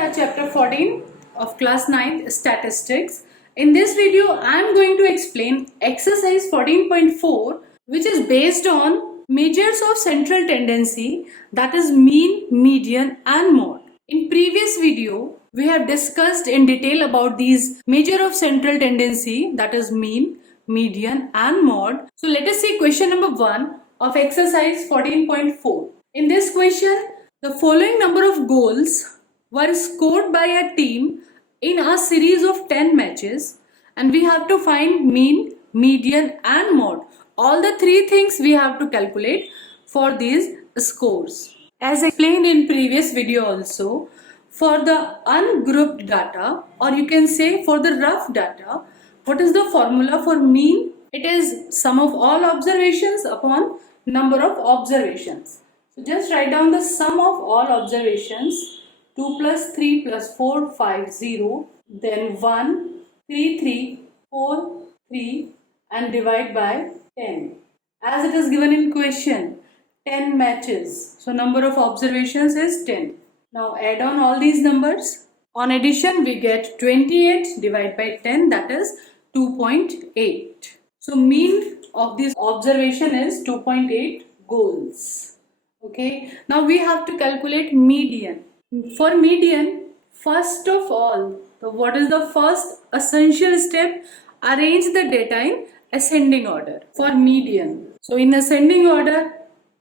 at chapter 14 of class 9 statistics. In this video I am going to explain exercise 14.4, which is based on measures of central tendency, that is mean, median and mode. In previous video we have discussed in detail about these measure of central tendency, that is mean, median and mode. So let us see question number 1 of exercise 14.4. In this question, the following number of goals were scored by a team in a series of 10 matches, and we have to find mean, median and mode. All the three things we have to calculate for these scores. As explained in previous video also, for the ungrouped data, or you can say for the rough data, what is the formula for mean? It is sum of all observations upon number of observations. So just write down the sum of all observations, 2 plus 3 plus 4, 5, 0, then 1, 3, 3, 4, 3 and divide by 10. As it is given in question, 10 matches. So number of observations is 10. Now add on all these numbers. On addition we get 28 divided by 10, that is 2.8. So mean of this observation is 2.8 goals. Okay, now we have to calculate median. For median, first of all, what is the first essential step? Arrange the data in ascending order for median. So in ascending order,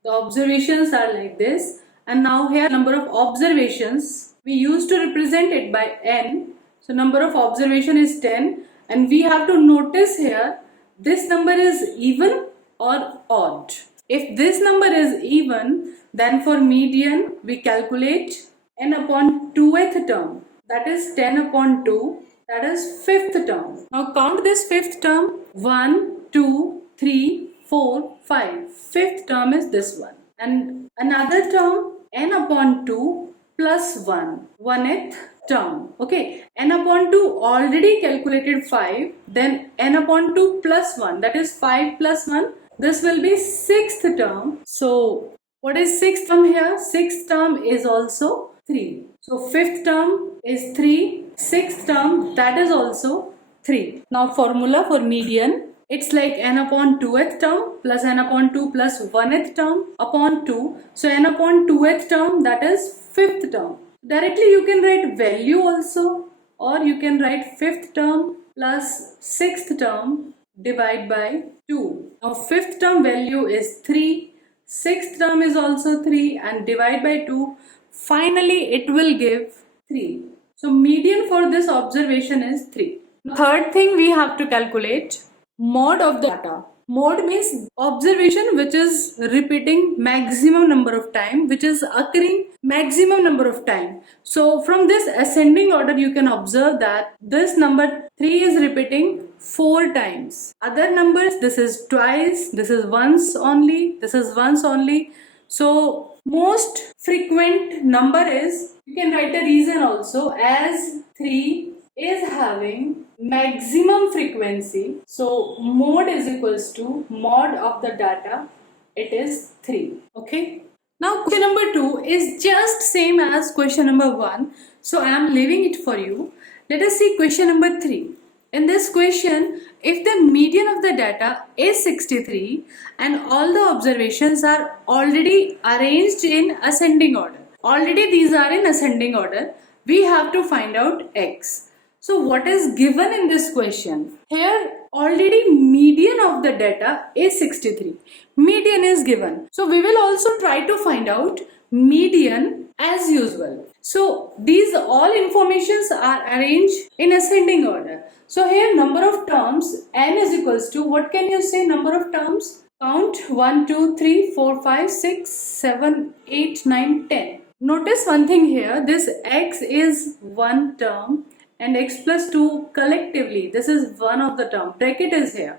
the observations are like this, and now here number of observations, we used to represent it by n. So number of observation is 10, and we have to notice here this number is even or odd. If this number is even, then for median we calculate n upon 2th term, that is 10 upon 2, that is 5th term. Now count this 5th term, 1, 2, 3, 4, 5. 5th term is this one. And another term, n upon 2 plus 1, 1th term. Okay, n upon 2 already calculated 5, then n upon 2 plus 1, that is 5 plus 1. This will be 6th term. So what is 6th term here? 6th term is also 3. So 5th term is 3. 6th term, that is also 3. Now formula for median, it's like n upon 2th term plus n upon 2 plus 1th term upon 2. So n upon 2th term, that is 5th term. Directly you can write value also, or you can write 5th term plus 6th term divide by 2. Now 5th term value is 3, 6th term is also 3 and divide by 2. Finally it will give 3. So median for this observation is 3. Third thing we have to calculate, mode of the data. Mode means observation which is repeating maximum number of time, which is occurring maximum number of time. So from this ascending order you can observe that this number 3 is repeating 4 times. Other numbers, this is twice, this is once only, this is once only. So most frequent number is, you can write a reason also, as 3 is having maximum frequency. So mode is equals to mod of the data, it is 3. Okay. Now question number 2 is just same as question number 1. So I am leaving it for you. Let us see question number 3. In this question, if the median of the data is 63 and all the observations are already arranged in ascending order, already these are in ascending order, we have to find out x. So what is given in this question? Here already median of the data is 63. Median is given. So we will also try to find out median as usual. So these all informations are arranged in ascending order. So here number of terms, n is equals to, what can you say number of terms? Count 1, 2, 3, 4, 5, 6, 7, 8, 9, 10. Notice one thing here, this x is one term and x plus 2 collectively, this is one of the term, bracket is here.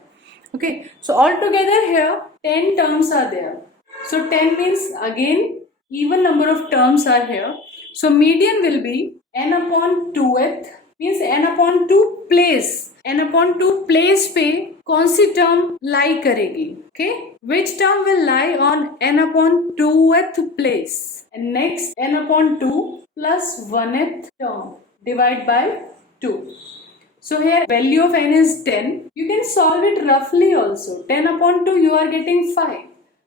Okay, so altogether here 10 terms are there. So 10 means again even number of terms are here. So median will be n upon 2th means n upon 2 place, n upon 2 place पे कौन सी term लाई करेगी? Okay, which term will lie on n upon 2th place, and next n upon 2 plus 1th term divide by 2. So here value of n is 10. You can solve it roughly also. 10 upon 2 you are getting 5.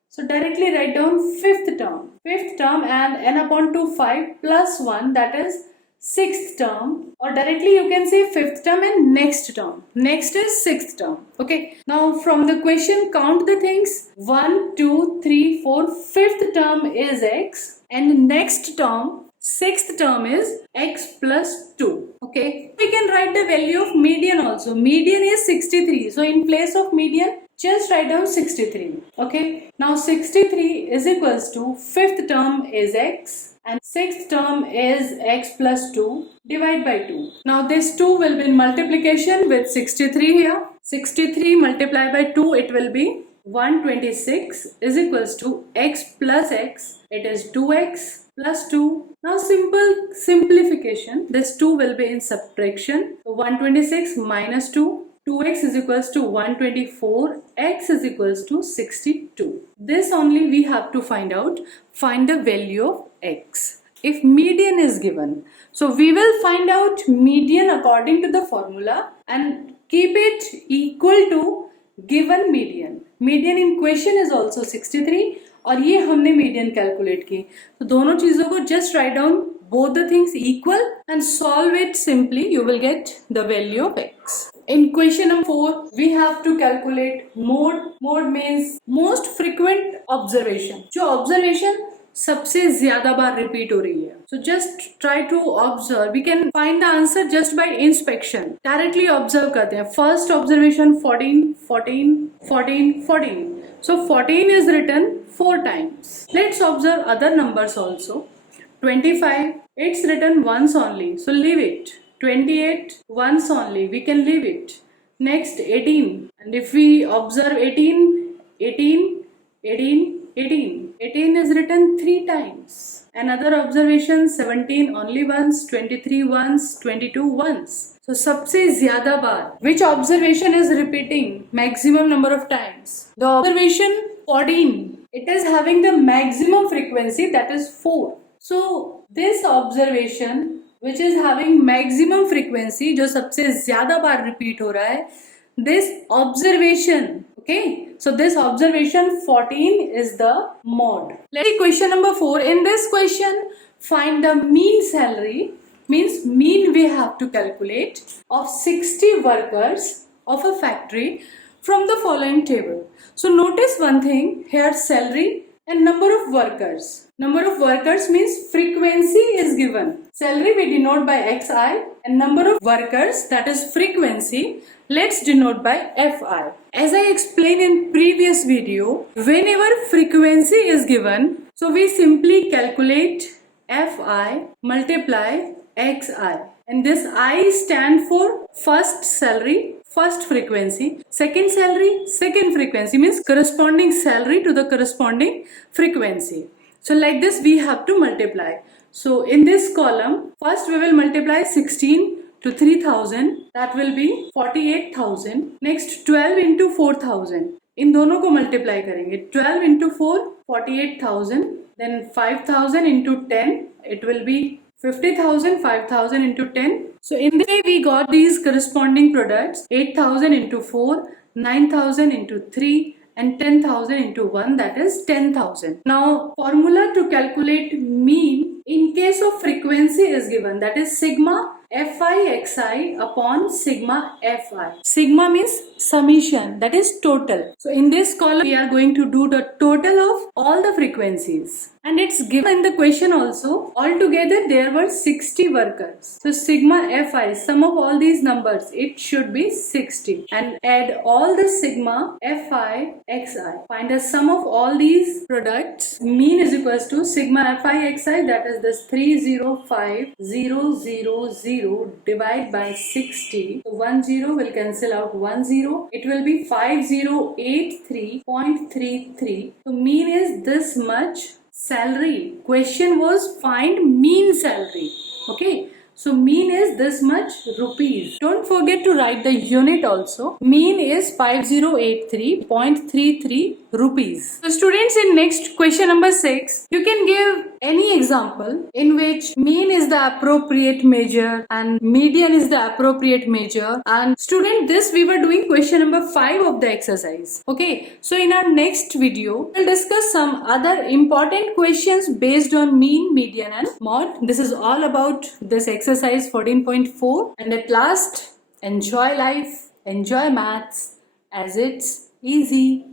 So directly write down fifth term. Fifth term and n upon 2 5 plus 1, that is sixth term, or directly you can say fifth term and next term. Next is sixth term. Okay. Now from the question count the things. 1, 2, 3, 4. Fifth term is x and next term, sixth term is x plus 2. Okay, we can write the value of median also. Median is 63. So in place of median, just write down 63. Okay, now 63 is equals to fifth term is x and sixth term is x plus 2, divide by 2. Now this 2 will be in multiplication with 63 here. 63 multiplied by 2, it will be 126 is equals to x plus x, it is 2x plus 2. Now simple simplification, this 2 will be in subtraction. So 126 minus 2, 2x is equals to 124, x is equals to 62. This only we have to find out. Find the value of x. If median is given, so we will find out median according to the formula and keep it equal to given median. Median in question is also 63 और ये हमने median calculate की. तो दोनों चीजों को just write down both the things equal and solve it simply. You will get the value of x. In question number 4, we have to calculate mode. Mode means most frequent observation. जो observation सबसे ज्यादा बार repeat हो रही है. So just try to observe. We can find the answer just by inspection. Directly observe करते हैं. First observation 14, 14, 14, 14. So 14 is written 4 times. Let's observe other numbers also. 25, it's written once only, so leave it. 28, once only, we can leave it. Next 18, and if we observe 18, 18, 18, 18. 18 is written 3 times. Another observation 17 only once, 23 once, 22 once. So सबसे ज़्यादा बार which observation is repeating maximum number of times? The observation 14. It is having the maximum frequency, that is 4. So this observation which is having maximum frequency, जो सबसे ज़्यादा बार repeat हो रहा है, this observation, okay, so this observation 14 is the mode. Let's see question number 4. In this question, find the mean salary, means mean we have to calculate, of 60 workers of a factory from the following table. So notice one thing here, salary and number of workers. Number of workers means frequency is given. Salary we denote by xi and number of workers, that is frequency, let's denote by fi. As I explained in previous video, whenever frequency is given, so we simply calculate fi multiply xi, and this I stand for first salary, first frequency, second salary, second frequency, means corresponding salary to the corresponding frequency. So like this we have to multiply. So in this column, first we will multiply 16 to 3000, that will be 48,000. Next 12 into 4000, इन दोनों को multiply करेंगे. 12 into 4, 48,000. Then 5,000 into 10, it will be 50,000, 5,000 into 10. So in this way we got these corresponding products. 8,000 into 4, 9,000 into 3, and 10,000 into 1, that is 10,000. Now formula to calculate mean in case of frequency is given, that is sigma fi xi upon sigma fi. Sigma means summation, that is total. So in this column we are going to do the total of all the frequencies, and it's given in the question also. Altogether there were 60 workers. So sigma fi, sum of all these numbers, it should be 60, and add all the sigma fi xi. Find the sum of all these products. Mean is equals to sigma fi xi, that is this 305,000 divide by 60. So 10 will cancel out 10. It will be 5083.33. So mean is this much salary. Question was find mean salary. Okay. So mean is this much rupees. Don't forget to write the unit also. Mean is 5083.33 rupees. So students, in next question number 6, you can give any example in which mean is the appropriate measure and median is the appropriate measure. And student, this we were doing question number 5 of the exercise. Okay, so in our next video, we'll discuss some other important questions based on mean, median and mod. This is all about this exercise 14.4. And at last, enjoy life, enjoy maths as it's easy.